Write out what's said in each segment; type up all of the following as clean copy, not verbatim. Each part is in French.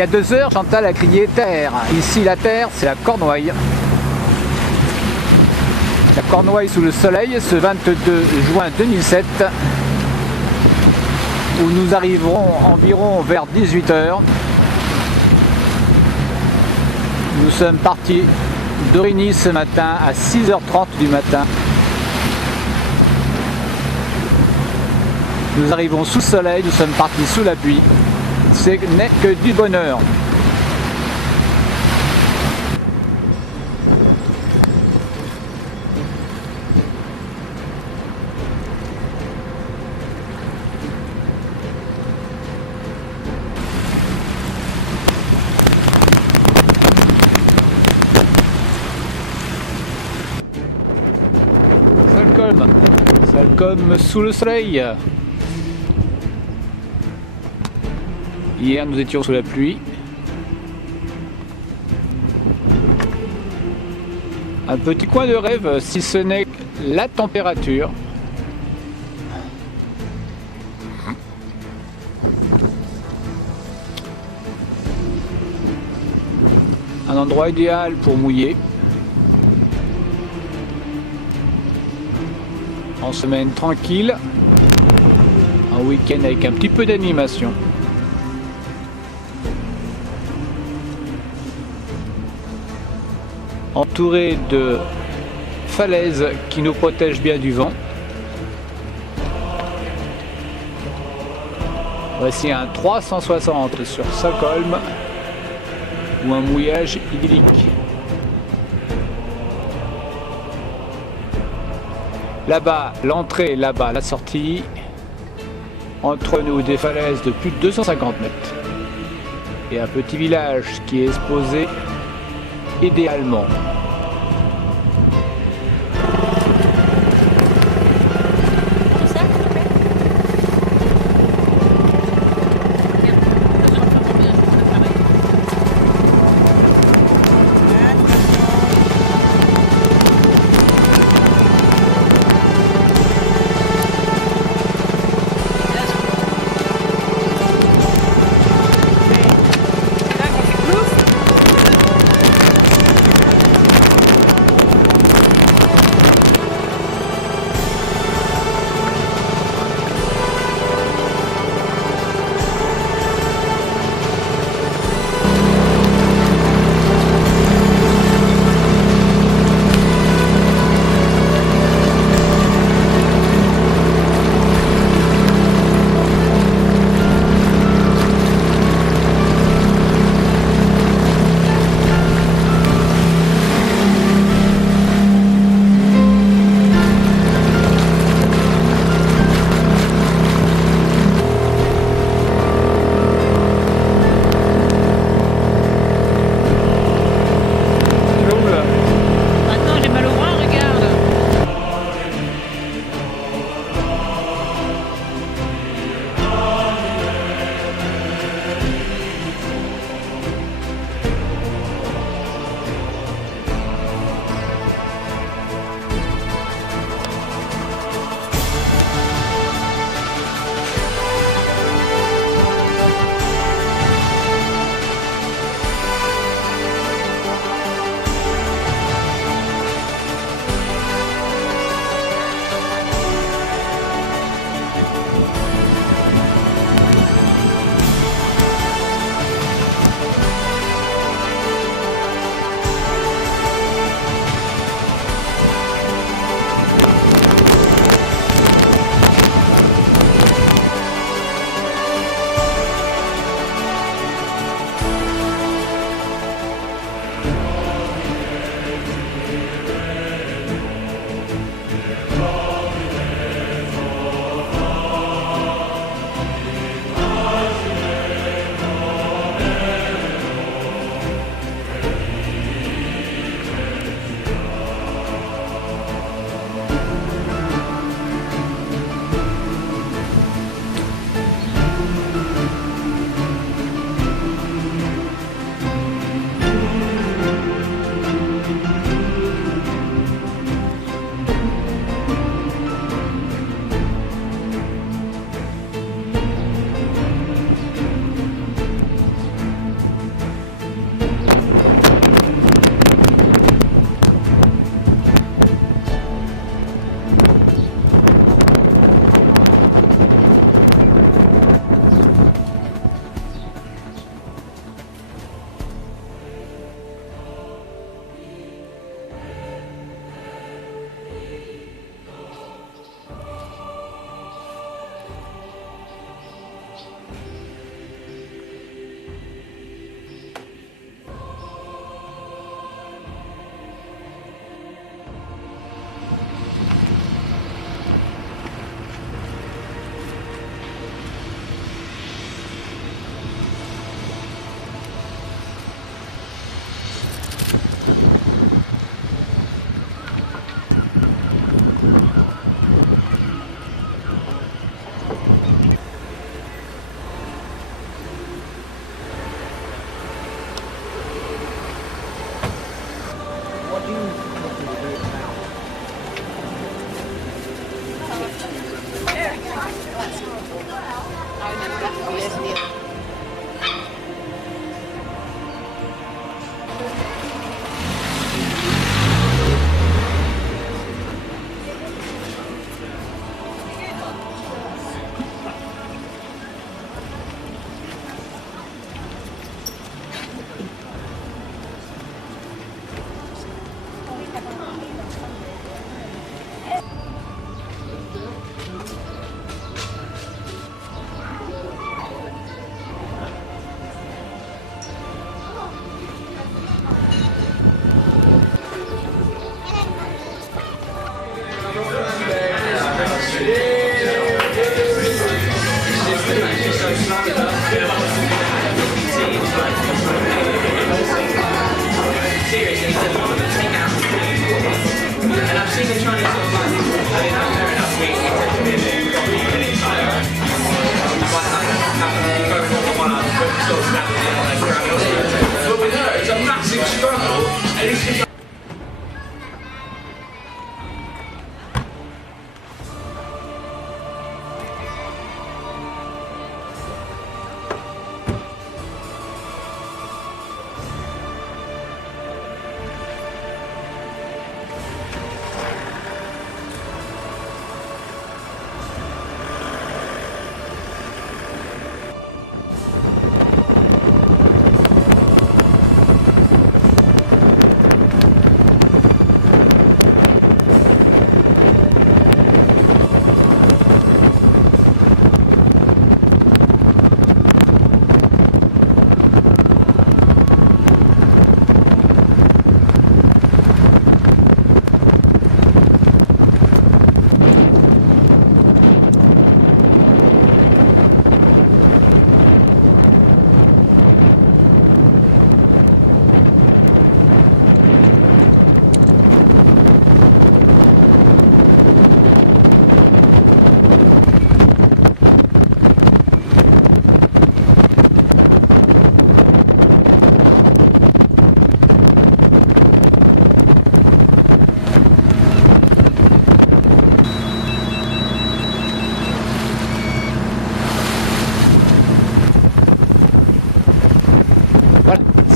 y a 2 heures, Chantal a crié terre. Ici, la terre, c'est la Cornouaille. La Cornouaille sous le soleil, ce 22 juin 2007, où nous arriverons environ vers 18 heures. Nous sommes partis d'Origny ce matin à 6h30 du matin. Nous arrivons sous le soleil, nous sommes partis sous la pluie. Ce n'est que du bonheur. Salcombe sous le soleil. Hier nous étions sous la pluie. Un petit coin de rêve si ce n'est la température. Un endroit idéal pour mouiller. En semaine tranquille, un week-end avec un petit peu d'animation. Entouré de falaises qui nous protègent bien du vent. Voici un 360 sur Salcombe ou un mouillage idyllique. Là-bas, l'entrée, là-bas, la sortie. Entre nous, des falaises de plus de 250 mètres. Et un petit village qui est exposé idéalement.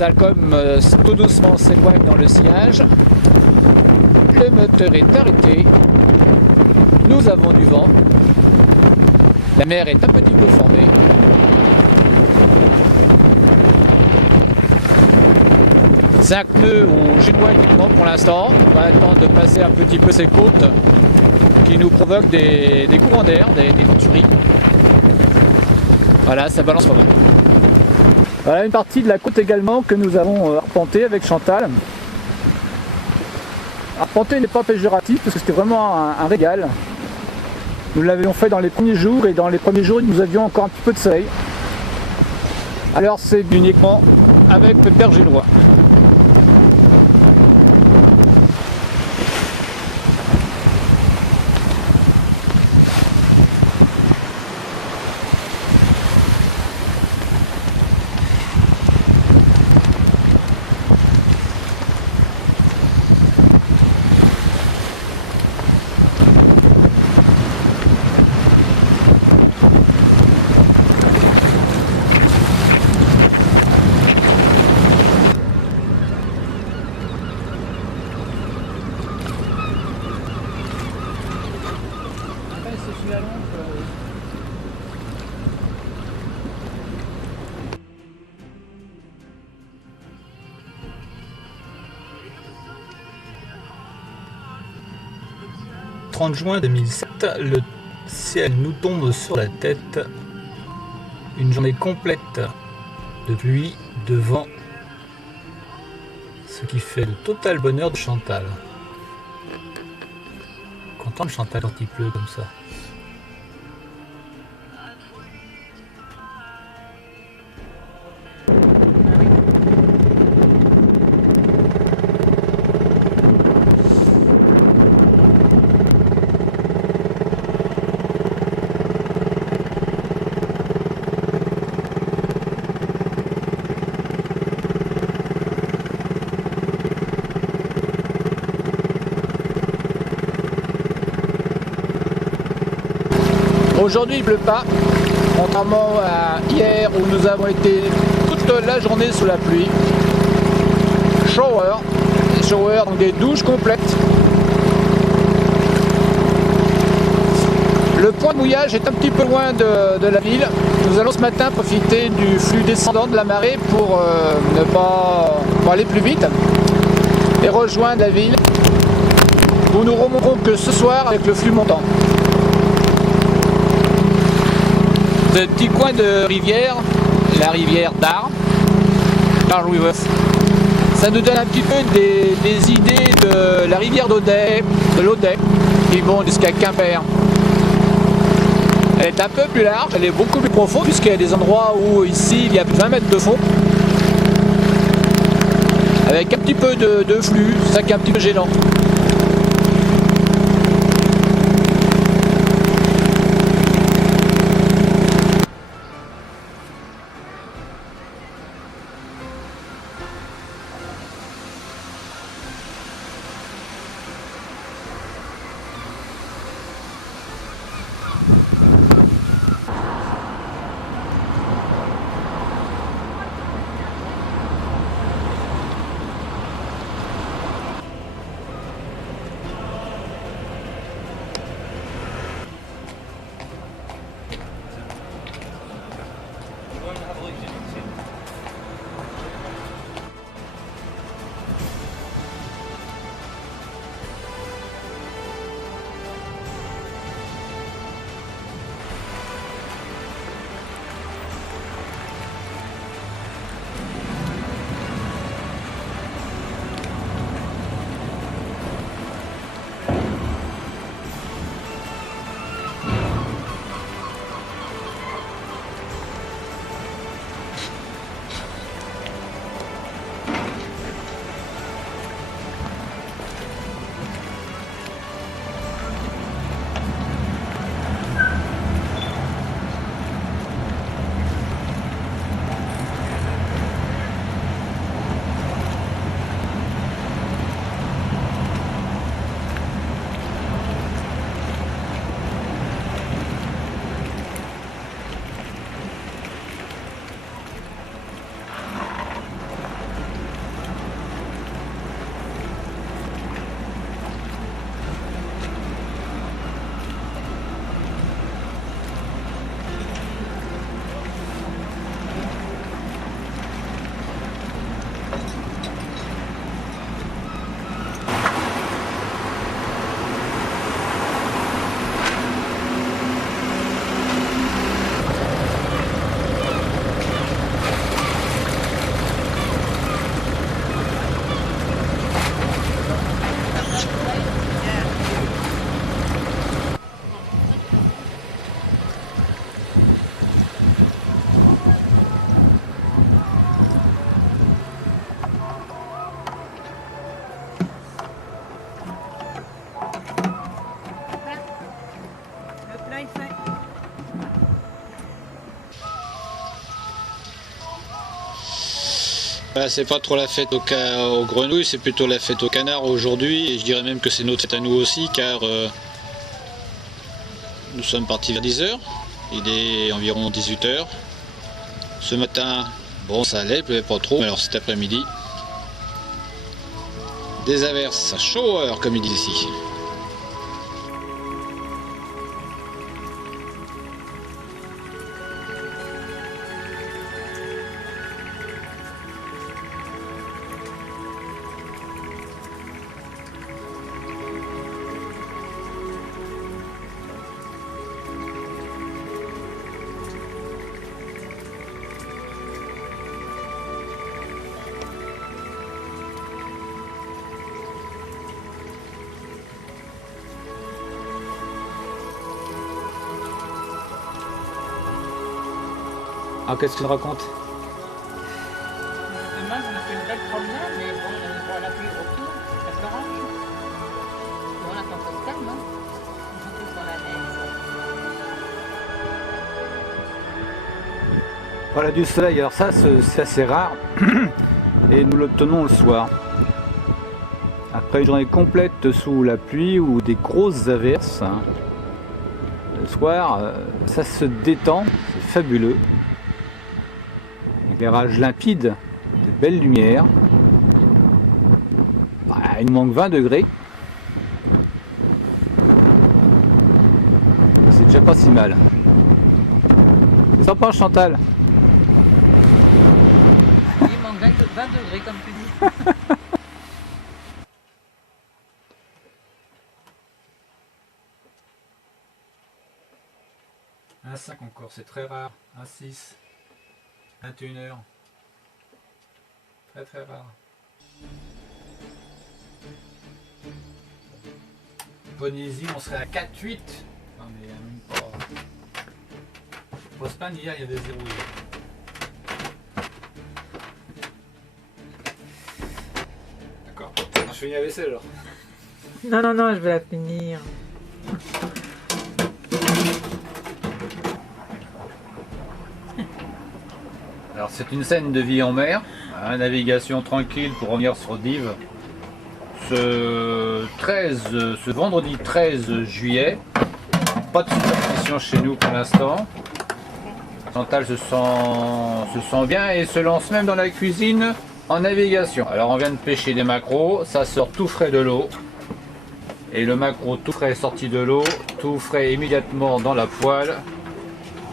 Salcombe tout doucement s'éloigne dans le sillage. Le moteur est arrêté. Nous avons du vent. La mer est un petit peu formée. Cinq nœuds au génois uniquement pour l'instant. On va attendre de passer un petit peu ces côtes qui nous provoquent des courants d'air, des ventouries. Voilà, ça balance pas mal. Voilà une partie de la côte également que nous avons arpentée avec Chantal. Arpenter n'est pas péjoratif parce que c'était vraiment un régal. Nous l'avions fait dans les premiers jours et dans les premiers jours nous avions encore un petit peu de soleil. Alors c'est uniquement avec le père génois. Le 30 juin 2007, le ciel nous tombe sur la tête. Une journée complète de pluie, de vent, ce qui fait le total bonheur de Chantal. Content de Chantal quand il pleut comme ça. Aujourd'hui il ne pleut pas, contrairement à hier où nous avons été toute la journée sous la pluie. Shower, donc des douches complètes. Le point de mouillage est un petit peu loin de la ville. Nous allons ce matin profiter du flux descendant de la marée pour aller plus vite et rejoindre la ville où nous remonterons que ce soir avec le flux montant. Ce petit coin de rivière, la rivière d'Ar River, ça nous donne un petit peu des idées de la rivière d'Audet, de l'Audet, qui vont jusqu'à Quimper. Elle est un peu plus large, elle est beaucoup plus profonde puisqu'il y a des endroits où ici il y a plus de 20 mètres de fond. Avec un petit peu de flux, c'est ça qui est un petit peu gênant. C'est pas trop la fête aux grenouilles, c'est plutôt la fête aux canards aujourd'hui, et je dirais même que c'est notre fête à nous aussi, car nous sommes partis vers 10 h, il est environ 18 h. Ce matin, bon ça allait, il pleuvait pas trop, mais alors cet après-midi, des averses, shower comme ils disent ici. Ah, qu'est-ce que tu me racontes? Demain, on a fait une belle promenade, mais bon, on voit la pluie autour, ça s'arrange. Bon, là, quand ça se calme, hein. On est tous dans la neige. Voilà du soleil, alors ça c'est assez rare et nous l'obtenons le soir. Après une journée complète sous la pluie ou des grosses averses, hein, le soir ça se détend, c'est fabuleux. Éclairage limpide, de belles lumières. Il nous manque 20 degrés. C'est déjà pas si mal. C'est sympa Chantal. Il manque 20 degrés, comme tu dis. Un 5 encore, c'est très rare. Un 6. 21 h. Très très rare. Polynésie, on serait à 4-8. Non mais même pas. Faut se plaindre, hier il y avait 0 hier. D'accord. Je finis la vaisselle alors. Non, je vais la finir. Alors c'est une scène de vie en mer, hein, navigation tranquille pour revenir sur Dives. Ce vendredi 13 juillet, pas de superstition chez nous pour l'instant. Chantal se sent bien et se lance même dans la cuisine en navigation. Alors on vient de pêcher des maquereaux, ça sort tout frais de l'eau. Et le maquereau tout frais sorti de l'eau, tout frais immédiatement dans la poêle.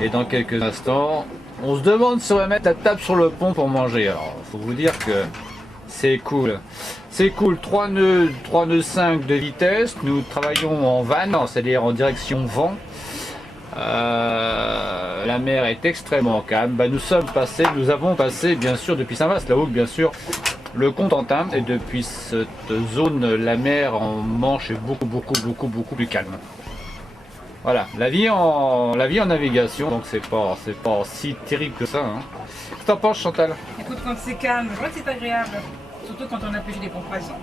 Et dans quelques instants, on se demande si on va mettre la table sur le pont pour manger. Alors, faut vous dire que c'est cool. C'est cool, 3 nœuds 5 de vitesse. Nous travaillons en van, c'est-à-dire en direction vent. La mer est extrêmement calme. Nous avons passé, bien sûr, depuis Saint-Vaast-la-Hougue, bien sûr, le Cotentin. Et depuis cette zone, la mer en Manche est beaucoup plus calme. Voilà, la vie en navigation, donc c'est pas si terrible que ça. Hein. Qu'est-ce que t'en penses, Chantal? Écoute, quand c'est calme, je vois que c'est agréable. Surtout quand on a pêché des bons poissons.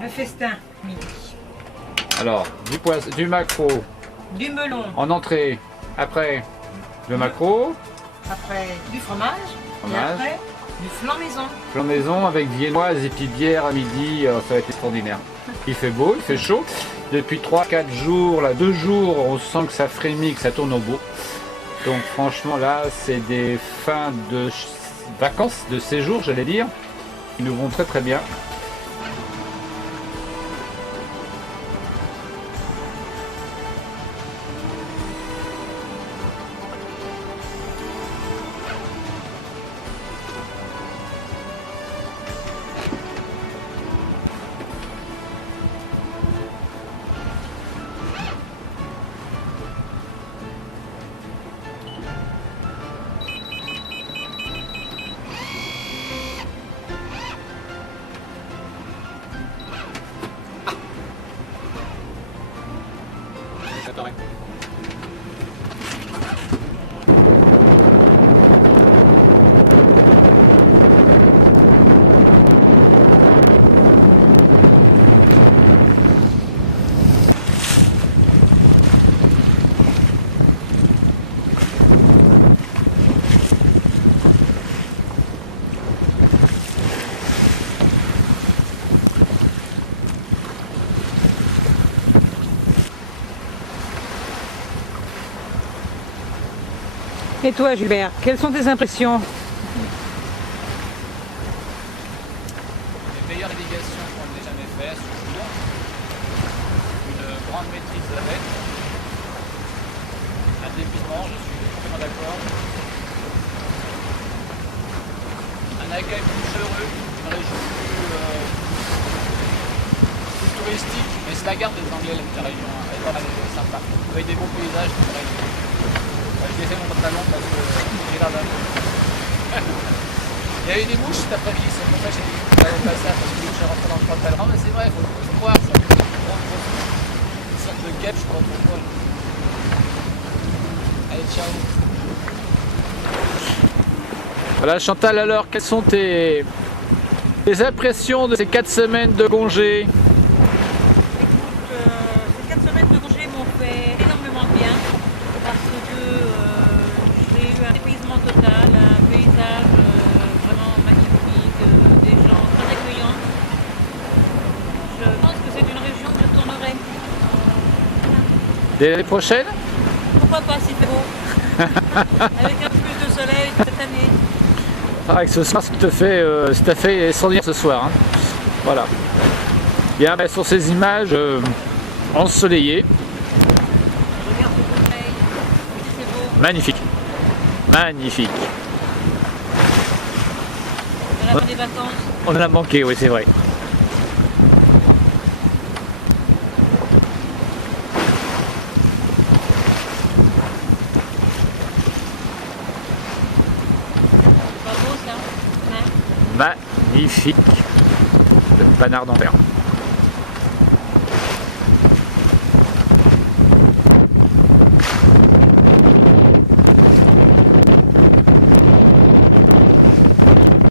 Le festin, midi. Alors, du maquereau Du melon. en entrée, après le maquereau, Après, du fromage. Et Fromage. après, du flan maison. flan maison avec viennoise et petite bière à midi, ça va être extraordinaire. Il fait beau, il fait chaud. Depuis 3-4 jours, là, 2 jours, on sent que ça frémit, que ça tourne au beau. Donc franchement là, c'est des fins de vacances, de séjour, j'allais dire, qui nous vont très très bien. Et toi, Gilbert, quelles sont tes impressions? Les meilleures navigations qu'on ait jamais fait à ce jour. Une grande maîtrise de la bête. Un dépisement, je suis complètement d'accord. Un accueil plus chaleureux, une région plus touristique, mais c'est la garde des Anglais, la région, elle est pas mal sympa. Avec des beaux paysages, c'est vrai. J'ai fait mon pantalon parce que j'ai l'air d'un. Il y a eu des mouches cet après-midi, c'est pour ça que j'ai dit que j'allais pas ça parce que je suis rentré dans le pantalon. Non mais c'est vrai, il faut voir ça. Une sorte de guêpe, je crois pourquoi. Allez, ciao. Voilà Chantal, alors quelles sont tes impressions de ces 4 semaines de congé? Ces 4 semaines de congé m'ont fait énormément de bien parce que j'ai eu un dépaysement total, un paysage vraiment magnifique, des gens très accueillants. Je pense que c'est une région que je tournerai. Dès l'année prochaine? Pourquoi pas si c'est beau? Avec un peu plus de soleil cette année. Avec ce soir, ce qui te fait sans dire ce soir. Hein. Voilà. Bien, ben, sur ces images ensoleillées. Regarde le soleil, c'est beau. Magnifique. Magnifique. À la fin des vacances. On en a manqué, oui, c'est vrai. C'est pas beau ça, hein? Magnifique. Le panard d'enfer.